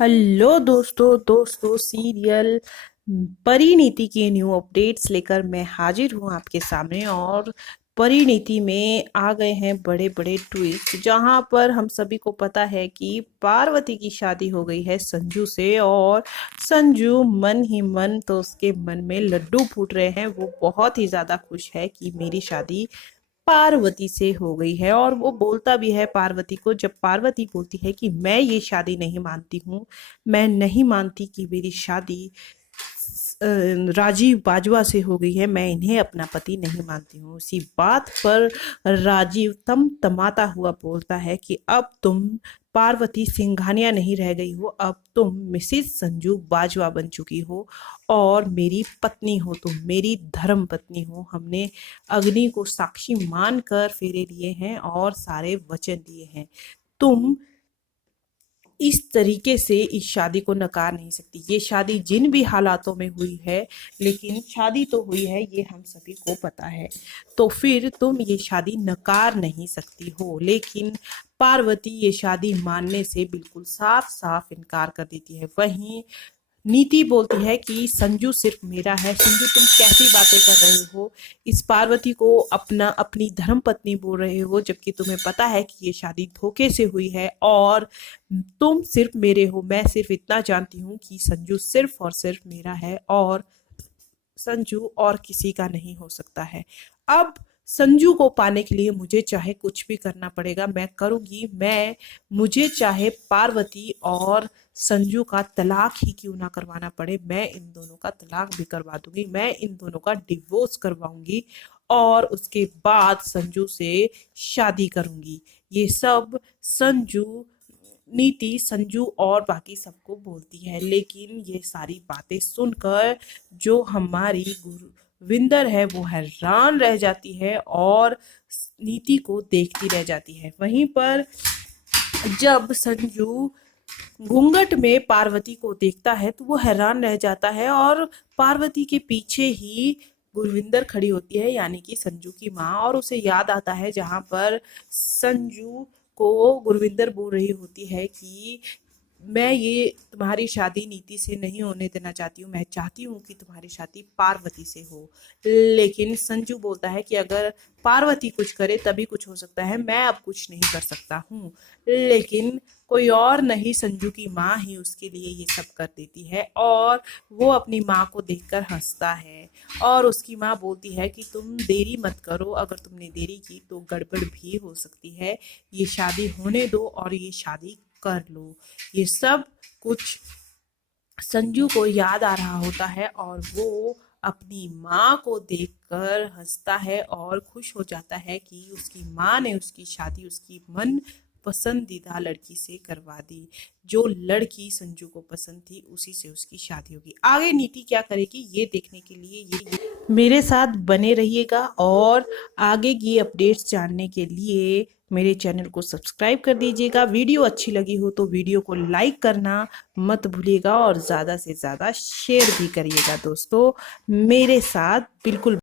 Hello दोस्तों serial Parineeti के new updates लेकर मैं हाजिर हूँ आपके सामने। और परिणीति में आ गए हैं बड़े बड़े ट्विस्ट, जहां पर हम सभी को पता है कि पार्वती की शादी हो गई है संजू से। और संजू मन ही मन तो उसके मन में लड्डू फूट रहे हैं। वो बहुत ही ज्यादा खुश है कि मेरी शादी पार्वती से हो गई है। और वो बोलता भी है पार्वती को, जब पार्वती बोलती है कि मैं ये शादी नहीं मानती हूँ, मैं नहीं मानती कि मेरी शादी राजीव बाजवा से हो गई है, मैं इन्हें अपना पति नहीं मानती हूँ। उसी बात पर राजीव तमाता हुआ बोलता है कि अब तुम पार्वती सिंघानिया नहीं रह गई हो, अब तुम मिसिस संजू बाजवा बन चुकी हो और मेरी पत्नी हो, तुम मेरी धर्म पत्नी हो। हमने अग्नि को साक्षी मानकर फेरे लिए हैं और सारे वचन लिए हैं। तुम इस तरीके से इस शादी को नकार नहीं सकती। ये शादी जिन भी हालातों में हुई है, लेकिन शादी तो हुई है, ये हम सभी को पता है। तो फिर तुम ये शादी नकार नहीं सकती हो। लेकिन पार्वती ये शादी मानने से बिल्कुल साफ साफ इनकार कर देती है। वहीं नीति बोलती है कि संजू सिर्फ मेरा है। संजू, तुम कैसी बातें कर रहे हो? इस पार्वती को अपनी धर्म पत्नी बोल रहे हो, जबकि तुम्हें पता है कि ये शादी धोखे से हुई है और तुम सिर्फ मेरे हो। मैं सिर्फ इतना जानती हूँ कि संजू सिर्फ और सिर्फ मेरा है और संजू और किसी का नहीं हो सकता है। अब संजू को पाने के लिए मुझे चाहे कुछ भी करना पड़ेगा, मैं करूंगी। मुझे चाहे पार्वती और संजू का तलाक ही क्यों ना करवाना पड़े, मैं इन दोनों का तलाक भी करवा दूंगी। मैं इन दोनों का डिवोर्स करवाऊंगी और उसके बाद संजू से शादी करूंगी। ये सब नीति संजू और बाकी सबको बोलती है। लेकिन ये सारी बातें सुनकर जो हमारी गुरविंदर है वो हैरान रह जाती है और नीति को देखती रह जाती है। वहीं पर जब संजू घूंघट में पार्वती को देखता है तो वो हैरान रह जाता है और पार्वती के पीछे ही गुरविंदर खड़ी होती है, यानी कि संजू की माँ। और उसे याद आता है जहां पर संजू को गुरविंदर बोल रही होती है कि मैं ये तुम्हारी शादी नीति से नहीं होने देना चाहती हूँ, मैं चाहती हूँ कि तुम्हारी शादी पार्वती से हो। लेकिन संजू बोलता है कि अगर पार्वती कुछ करे तभी कुछ हो सकता है, मैं अब कुछ नहीं कर सकता हूँ। लेकिन कोई और नहीं, संजू की माँ ही उसके लिए ये सब कर देती है। और वो अपनी माँ को देखकर हंसता है और उसकी माँ बोलती है कि तुम देरी मत करो, अगर तुमने देरी की तो गड़बड़ भी हो सकती है, ये शादी होने दो और ये शादी कर लो। ये सब कुछ संजू को याद आ रहा होता है और वो अपनी माँ को देखकर हंसता है और खुश हो जाता है कि उसकी माँ ने उसकी शादी उसकी मन पसंदीदा लड़की से करवा दी। जो लड़की संजू को पसंद थी उसी से उसकी शादी होगी। आगे नीति क्या करेगी ये देखने के लिए ये मेरे साथ बने रहिएगा और आगे की अपडेट्स जानने के लिए मेरे चैनल को सब्सक्राइब कर दीजिएगा। वीडियो अच्छी लगी हो तो वीडियो को लाइक करना मत भूलिएगा और ज़्यादा से ज़्यादा शेयर भी करिएगा दोस्तों। मेरे साथ बिल्कुल